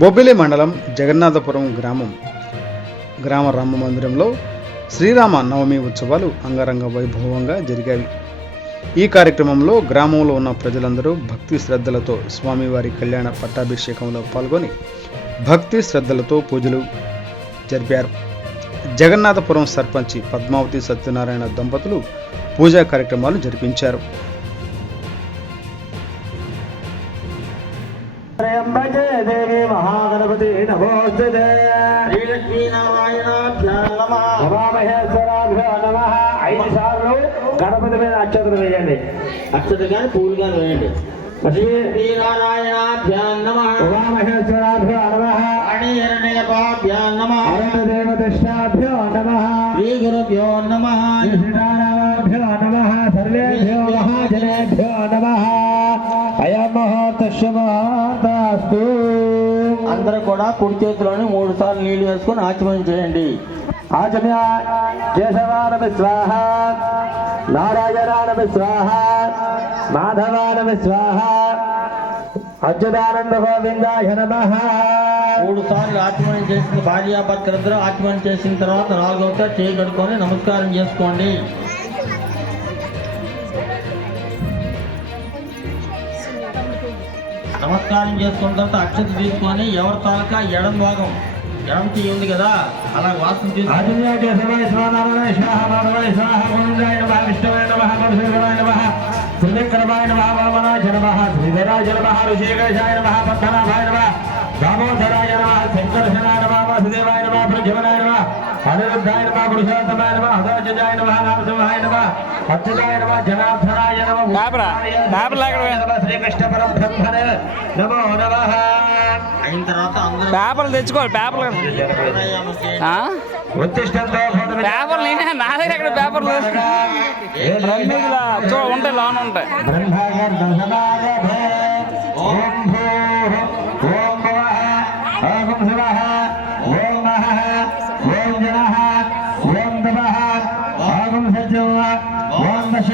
బొబ్బిలి మండలం జగన్నాథపురం గ్రామ రామ మందిరంలో శ్రీరామ నవమి ఉత్సవాలు అంగరంగ వైభవంగా జరిగాయి. ఈ కార్యక్రమంలో గ్రామంలో ఉన్న ప్రజలందరూ భక్తి శ్రద్ధలతో స్వామివారి కళ్యాణ పట్టాభిషేకంలో పాల్గొని భక్తి శ్రద్ధలతో పూజలు జరిపారు. జగన్నాథపురం సర్పంచి పద్మావతి సత్యనారాయణ దంపతులు పూజా కార్యక్రమాలు జరిపించారు. దేవి మహాగణపతి నమోస్తుతే ఐదు సార్లు గణపతి మీద అక్షతలు వేయండి. అక్షత కానీ పూలు కానీ వేయండి. శ్రీనారాయణాభ్యాం నమః ఉమామహేశ్వరాభ్యో నమః అణిహిరణ్యపాభ్యో నమః అరుణదేవదష్టాభ్యో నమః శ్రీ గురుభ్యో నమః శ్రీరామాభ్యో నమః సర్వేభ్యో మహాజనేభ్యో నమః అయం మహోత్తమస్తు. అందరూ కూడా కుడి చేతిలోని 3 సార్లు నీళ్లు వేసుకొని ఆచమనం చేయండి. ఆచమ్య కేశవానమి స్వాహ, నారాయణానమి స్వాహ, మాధవానమి స్వాహ, అచ్యుతానంద గోవిందాయ నమః. 3 సార్లు ఆచమనం చేసిన భార్యాభర్తలందరూ ఆచమనం చేసిన తర్వాత 4వ సారి చేయి కడుక్కొని నమస్కారం చేసుకోండి. నమస్కారం చేసుకున్న తర్వాత అక్షత తీసుకొని ఎవరి తాలూకా ఎడం భాగం ఎడం చెయ్యి ఉంది కదా అలా వాసన దామోదరాయ నమః శంకర్షణాయ నమః వాసుదేవాయ నమః ప్రజమనాయ నమః అనిరుద్ధాయ నమః పురుషోత్తమాయ నమః అధోజాయ నమః నారసింహాయ నమః అచ్యుతాయ నమః జనార్దనాయ నమః శ్రీకృష్ణ పరబ్రహ్మణే నమో నమః. అయిన తర్వాత అందరూ పేపర్లు తెచ్చుకోవాలి. పేపర్లు నా దగ్గర ఎక్కడ పేపర్లు ఉంటాయి, లోన్ ఉంటాయి. ఓం శివః ఓం మహః ఓం జనః ఓం తపః ఓం సత్యం ఓం దశ